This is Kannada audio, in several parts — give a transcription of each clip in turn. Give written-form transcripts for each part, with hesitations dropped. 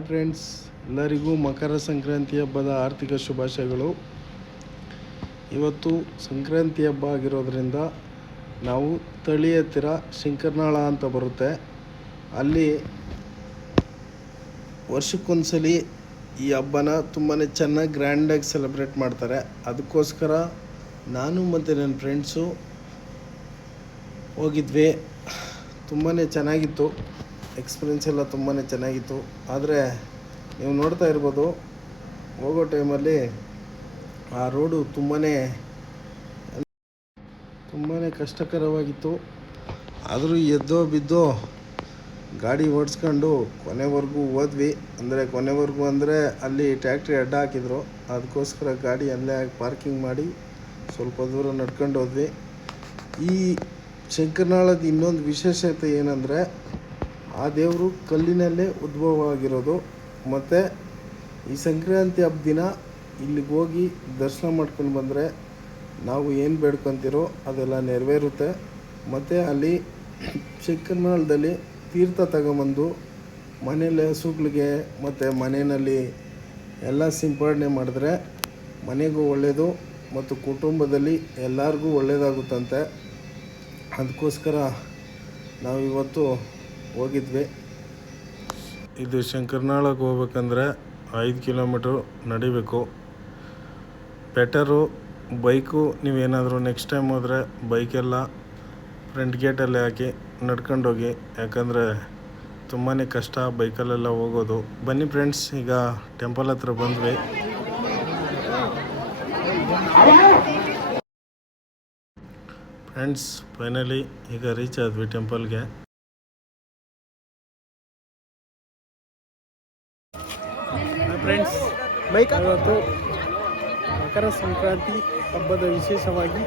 ಹಾಯ್ ಫ್ರೆಂಡ್ಸ್, ಎಲ್ಲರಿಗೂ ಮಕರ ಸಂಕ್ರಾಂತಿ ಹಬ್ಬದ ಆರ್ಥಿಕ ಶುಭಾಶಯಗಳು. ಇವತ್ತು ಸಂಕ್ರಾಂತಿ ಹಬ್ಬ ಆಗಿರೋದ್ರಿಂದ ನಾವು ತಳಿ ಹತ್ತಿರ ಶಂಕರನಾಳ ಅಂತ ಬರುತ್ತೆ, ಅಲ್ಲಿ ವರ್ಷಕ್ಕೊಂದ್ಸಲಿ ಈ ಹಬ್ಬನ ತುಂಬಾ ಚೆನ್ನಾಗಿ ಗ್ರ್ಯಾಂಡಾಗಿ ಸೆಲೆಬ್ರೇಟ್ ಮಾಡ್ತಾರೆ. ಅದಕ್ಕೋಸ್ಕರ ನಾನು ಮತ್ತು ನನ್ನ ಫ್ರೆಂಡ್ಸು ಹೋಗಿದ್ವಿ. ತುಂಬಾ ಚೆನ್ನಾಗಿತ್ತು, ಎಕ್ಸ್ಪೀರಿಯೆನ್ಸ್ ಎಲ್ಲ ತುಂಬಾ ಚೆನ್ನಾಗಿತ್ತು. ಆದರೆ ನೀವು ನೋಡ್ತಾ ಇರ್ಬೋದು, ಹೋಗೋ ಟೈಮಲ್ಲಿ ಆ ರೋಡು ತುಂಬಾ ಕಷ್ಟಕರವಾಗಿತ್ತು. ಆದರೂ ಎದ್ದೋ ಬಿದ್ದೋ ಗಾಡಿ ಓಡಿಸ್ಕೊಂಡು ಕೊನೆವರೆಗೂ ಹೋದ್ವಿ. ಕೊನೆವರೆಗೂ ಅಂದರೆ ಅಲ್ಲಿ ಟ್ಯಾಕ್ಟ್ರಿ ಅಡ್ಡ ಹಾಕಿದ್ರು, ಅದಕ್ಕೋಸ್ಕರ ಗಾಡಿ ಅಲ್ಲೇ ಪಾರ್ಕಿಂಗ್ ಮಾಡಿ ಸ್ವಲ್ಪ ದೂರ ನಡ್ಕೊಂಡು ಹೋದ್ವಿ. ಈ ಶಂಕರನಾಳದ ಇನ್ನೊಂದು ವಿಶೇಷತೆ ಏನಂದರೆ, ಆ ದೇವರು ಕಲ್ಲಿನಲ್ಲೇ ಉದ್ಭವ ಆಗಿರೋದು. ಮತ್ತು ಈ ಸಂಕ್ರಾಂತಿ ಹಬ್ಬ ದಿನ ಇಲ್ಲಿಗೆ ಹೋಗಿ ದರ್ಶನ ಮಾಡ್ಕೊಂಡು ಬಂದರೆ ನಾವು ಏನು ಬೇಡ್ಕೊತಿರೋ ಅದೆಲ್ಲ ನೆರವೇರುತ್ತೆ. ಮತ್ತು ಅಲ್ಲಿ ಶಂಕರನಾಳದಲ್ಲಿ ತೀರ್ಥ ತಗೊಂಬಂದು ಮನೇಲಿ ಹಸುಗಳಿಗೆ ಮತ್ತು ಮನೆಯಲ್ಲಿ ಎಲ್ಲ ಸಿಂಪಡಣೆ ಮಾಡಿದ್ರೆ ಮನೆಗೂ ಒಳ್ಳೆಯದು ಮತ್ತು ಕುಟುಂಬದಲ್ಲಿ ಎಲ್ಲರಿಗೂ ಒಳ್ಳೆಯದಾಗುತ್ತಂತೆ. ಅದಕ್ಕೋಸ್ಕರ ನಾವು ಇವತ್ತು ಹೋಗಿದ್ವಿ. ಇದು ಶಂಕರನಾಳಕ್ಕೆ ಹೋಗ್ಬೇಕಂದ್ರೆ 5 ಕಿಲೋಮೀಟ್ರು ನಡಿಬೇಕು. ಬೆಟರು ಬೈಕು, ನೀವೇನಾದರೂ ನೆಕ್ಸ್ಟ್ ಟೈಮ್ ಹೋದರೆ ಬೈಕೆಲ್ಲ ಫ್ರಂಟ್ ಗೇಟಲ್ಲೇ ಹಾಕಿ ನಡ್ಕೊಂಡೋಗಿ, ಯಾಕಂದರೆ ತುಂಬಾ ಕಷ್ಟ ಬೈಕಲ್ಲೆಲ್ಲ ಹೋಗೋದು. ಬನ್ನಿ ಫ್ರೆಂಡ್ಸ್, ಈಗ ಟೆಂಪಲ್ ಹತ್ರ ಬಂದ್ವಿ. ಫ್ರೆಂಡ್ಸ್, ಫೈನಲಿ ಈಗ ರೀಚ್ ಆದ್ವಿ ಟೆಂಪಲ್ಗೆ. ಫ್ರೆಂಡ್ಸ್, ಇವತ್ತು ಮಕರ ಸಂಕ್ರಾಂತಿ ಹಬ್ಬದ ವಿಶೇಷವಾಗಿ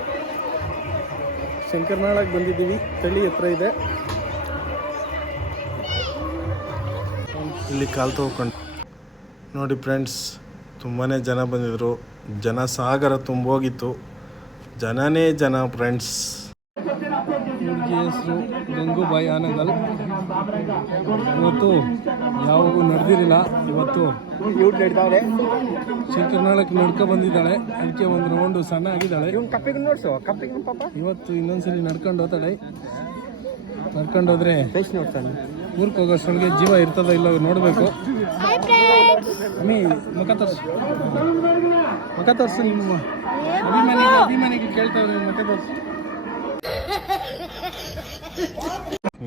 ಶಂಕರನಾಳಕ್ಕೆ ಬಂದಿದ್ದೀವಿ. ತಳಿ ಹತ್ರ ಇದೆ, ಇಲ್ಲಿ ಕಾಲು ತಗೊಂಡು ನೋಡಿ ಫ್ರೆಂಡ್ಸ್. ತುಂಬಾ ಜನ ಬಂದಿದ್ರು, ಜನ ಸಾಗರ ತುಂಬೋಗಿತ್ತು. ಜನನೇ ಜನ ಫ್ರೆಂಡ್ಸ್. ಹುಡುಗಿ ಹೆಸರು ಗಂಗೂಬಾಯಿ ಆನಗಲ್. ಇವತ್ತು ಯಾವಾಗೂ ನಡೆದಿರಲಿಲ್ಲ, ಇವತ್ತು ಶಂಕರನಾಳಕ್ಕೆ ನಡ್ಕೊ ಬಂದಿದ್ದಾಳೆ. ಅದಕ್ಕೆ ಒಂದು ರೌಂಡು ಸಣ್ಣ ಆಗಿದ್ದಾಳೆ. ಇವತ್ತು ಇನ್ನೊಂದ್ಸಲಿ ನಡ್ಕೊಂಡು ಹೋಗ್ತಾಳೆ. ನಡ್ಕೊಂಡು ಹೋದ್ರೆ ಊರಿಗೆ ಹೋಗೋಷ್ಟೊಳಗೆ ಜೀವ ಇರ್ತದ ಇಲ್ಲ ನೋಡಬೇಕು. ಅಮ್ಮಿ ಮುಖ ತೋರಿಸು, ನಿಮ್ಮ ಅಭಿಮಾನಿಗೆ ಕೇಳ್ತಾ ಇದ್ದೀವಿ, ಮುಖ ತೋರಿಸು.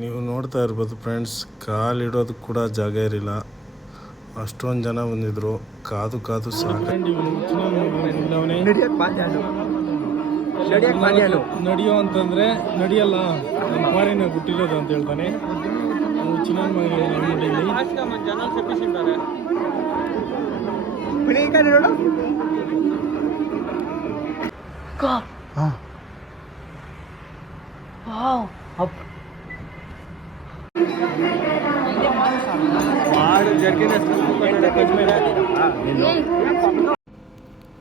ನೀವು ನೋಡ್ತಾ ಇರ್ಬೋದು ಫ್ರೆಂಡ್ಸ್, ಕಾಲಿಡೋದಕ್ಕೆ ಕೂಡ ಜಾಗ ಇರಲಿಲ್ಲ, ಅಷ್ಟೊಂದು ಜನ ಬಂದಿದ್ರು. ಕಾದು ಸಾಕು. ನಡಿಯೋ ಅಂತಂದರೆ ನಡಿಯಲ್ಲ, ನಮ್ಮ ಪಾರಿನ ಹುಟ್ಟಿರೋದು ಅಂತ ಹೇಳ್ತಾನೆ. ಚಿನ್ನ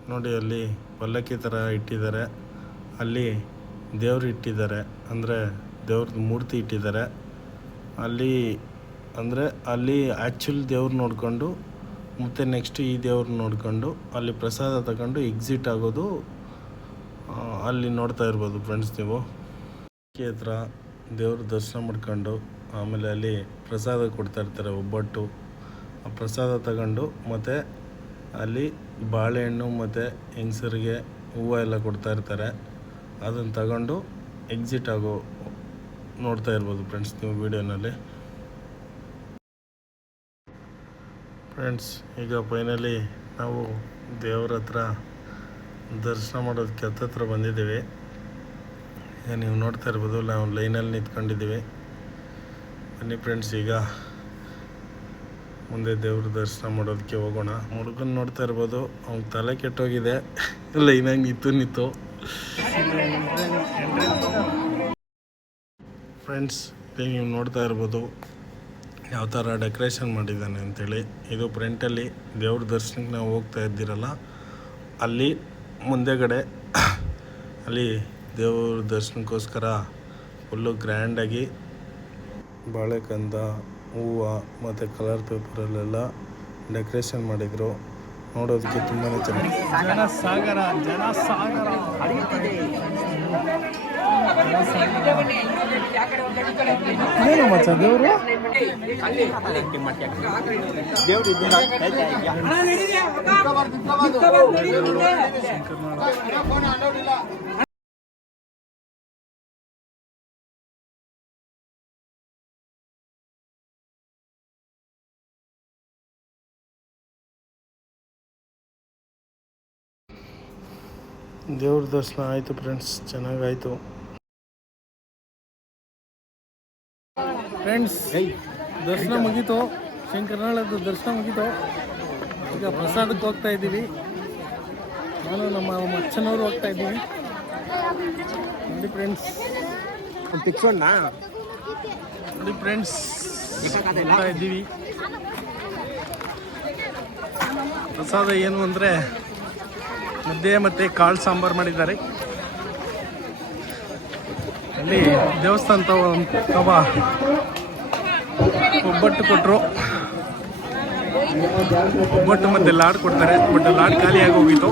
ನೋಡಿ, ಅಲ್ಲಿ ಪಲ್ಲಕ್ಕಿ ಥರ ಇಟ್ಟಿದ್ದಾರೆ. ಅಲ್ಲಿ ದೇವ್ರು ಇಟ್ಟಿದ್ದಾರೆ, ಅಂದರೆ ದೇವ್ರದ್ದು ಮೂರ್ತಿ ಇಟ್ಟಿದ್ದಾರೆ. ಅಲ್ಲಿ ಆ್ಯಕ್ಚುಲಿ ದೇವ್ರು ನೋಡಿಕೊಂಡು ಮತ್ತು ನೆಕ್ಸ್ಟ್ ಈ ದೇವ್ರು ನೋಡಿಕೊಂಡು ಅಲ್ಲಿ ಪ್ರಸಾದ ತಗೊಂಡು ಎಕ್ಸಿಟ್ ಆಗೋದು. ಅಲ್ಲಿ ನೋಡ್ತಾ ಇರ್ಬೋದು ಫ್ರೆಂಡ್ಸ್ ನೀವು. ಹತ್ರ ದೇವ್ರ ದರ್ಶನ ಮಾಡ್ಕೊಂಡು ಆಮೇಲೆ ಅಲ್ಲಿ ಪ್ರಸಾದ ಕೊಡ್ತಾ ಇರ್ತಾರೆ, ಒಬ್ಬಟ್ಟು. ಆ ಪ್ರಸಾದ ತಗೊಂಡು ಮತ್ತು ಅಲ್ಲಿ ಬಾಳೆಹಣ್ಣು ಮತ್ತು ಹೆಂಗಸರಿಗೆ ಹೂವು ಎಲ್ಲ ಕೊಡ್ತಾ ಇರ್ತಾರೆ. ಅದನ್ನು ತಗೊಂಡು ಎಕ್ಸಿಟ್ ಆಗೋ ನೋಡ್ತಾ ಇರ್ಬೋದು ಫ್ರೆಂಡ್ಸ್ ನೀವು ವಿಡಿಯೋನಲ್ಲಿ. ಫ್ರೆಂಡ್ಸ್, ಈಗ ಫೈನಲಿ ನಾವು ದೇವ್ರ ಹತ್ರ ದರ್ಶನ ಮಾಡೋದಕ್ಕೆ ಹತ್ತತ್ರ ಬಂದಿದ್ದೀವಿ. ನೀವು ನೋಡ್ತಾ ಇರ್ಬೋದು, ನಾವು ಲೈನಲ್ಲಿ ನಿಂತ್ಕೊಂಡಿದ್ದೀವಿ. ಬನ್ನಿ ಫ್ರೆಂಡ್ಸ್, ಈಗ ಮುಂದೆ ದೇವ್ರ ದರ್ಶನ ಮಾಡೋದಕ್ಕೆ ಹೋಗೋಣ. ಹುಡುಗನ ನೋಡ್ತಾ ಇರ್ಬೋದು, ಅವ್ನ ತಲೆ ಕೆಟ್ಟೋಗಿದೆ, ಲೈನಾಗಿ ನಿಂತು. ಫ್ರೆಂಡ್ಸ್, ನೀವು ನೋಡ್ತಾ ಇರ್ಬೋದು ಯಾವ ಥರ ಡೆಕೋರೇಷನ್ ಮಾಡಿದ್ದಾನೆ ಅಂಥೇಳಿ. ಇದು ಫ್ರಂಟಲ್ಲಿ ದೇವ್ರ ದರ್ಶನಕ್ಕೆ ನಾವು ಹೋಗ್ತಾ ಇದ್ದೀರಲ್ಲ, ಅಲ್ಲಿ ಮುಂದೆಗಡೆ ಅಲ್ಲಿ ದೇವ್ರ ದರ್ಶನಕ್ಕೋಸ್ಕರ ಫುಲ್ಲು ಗ್ರ್ಯಾಂಡಾಗಿ ಬಾಳೆಕಂದ, ಹೂವು ಮತ್ತು ಕಲರ್ ಪೇಪರಲ್ಲೆಲ್ಲ ಡೆಕೋರೇಷನ್ ಮಾಡಿದರು. ನೋಡೋದಕ್ಕೆ ತುಂಬಾ ಚೆನ್ನಾಗಿ ದೇವ್ರ ದರ್ಶನ ಆಯಿತು ಫ್ರೆಂಡ್ಸ್, ಚೆನ್ನಾಗಾಯಿತು ಫ್ರೆಂಡ್ಸ್. ದರ್ಶನ ಮುಗೀತು, ಶಂಕರನಾಳದ ದರ್ಶನ ಮುಗೀತು. ಈಗ ಪ್ರಸಾದಕ್ಕೆ ಹೋಗ್ತಾ ಇದ್ದೀವಿ. ನಾನು ನಮ್ಮ ಅಚ್ಚನವರು ಹೋಗ್ತಾ ಇದ್ದೀವಿ. ನೋಡಿ ಫ್ರೆಂಡ್ಸ್, ನೋಡಿ ಫ್ರೆಂಡ್ಸ್ ಹೋಗ್ತಾ ಇದ್ದೀವಿ. ಪ್ರಸಾದ ಏನು ಅಂದರೆ ಮುದ್ದೆ ಮತ್ತು ಕಾಳು ಸಾಂಬಾರು ಮಾಡಿದ್ದಾರೆ. ಅಲ್ಲಿ ದೇವಸ್ಥಾನ ಒಬ್ಬಟ್ಟು ಕೊಟ್ಟರು. ಒಬ್ಬಟ್ಟು ಮತ್ತು ಲಾಡ್ ಕೊಡ್ತಾರೆ, ಬಟ್ ಲಾಡ್ ಖಾಲಿಯಾಗಿ ಹೋಗಿತ್ತು.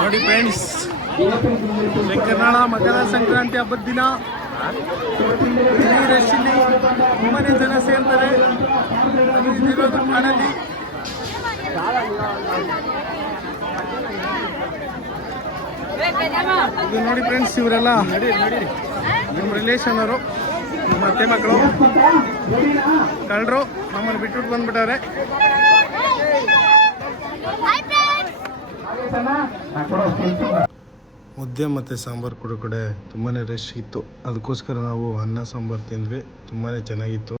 ನೋಡಿ ಫ್ರೆಂಡ್ಸ್, ಶಂಕರನಾಳ ಮಕರ ಸಂಕ್ರಾಂತಿ ಹಬ್ಬದ ದಿನ ರಶ್ ಇಲ್ಲಿ ತುಂಬಾ ಜನ ಸೇರ್ತಾರೆ. ಇದಿರೋದು ಕಾಡಲ್ಲಿ. ಇದು ನೋಡಿ ಫ್ರೆಂಡ್ಸ್, ಇವರೆಲ್ಲ ನಮ್ಮ ರಿಲೇಷನ್ ಅವರು, ನಮ್ಮ ಅತ್ತೆ ಮಕ್ಕಳು ಕಳ್ಳರು ನಮ್ಮನ್ನು ಬಿಟ್ಬಿಟ್ಟು ಬಂದ್ಬಿಟ್ಟವ್ರೆ. ಮುದ್ದೆ ಮತ್ತು ಸಾಂಬಾರು ಕಡೆ ತುಂಬಾ ರಶ್ ಇತ್ತು. ಅದಕ್ಕೋಸ್ಕರ ನಾವು ಅನ್ನ ಸಾಂಬಾರು ತಿಂದ್ವಿ. ತುಂಬಾ ಚೆನ್ನಾಗಿತ್ತು.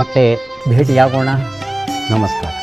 ಮತ್ತೆ ಭೇಟಿಯಾಗೋಣ. ನಮಸ್ಕಾರ.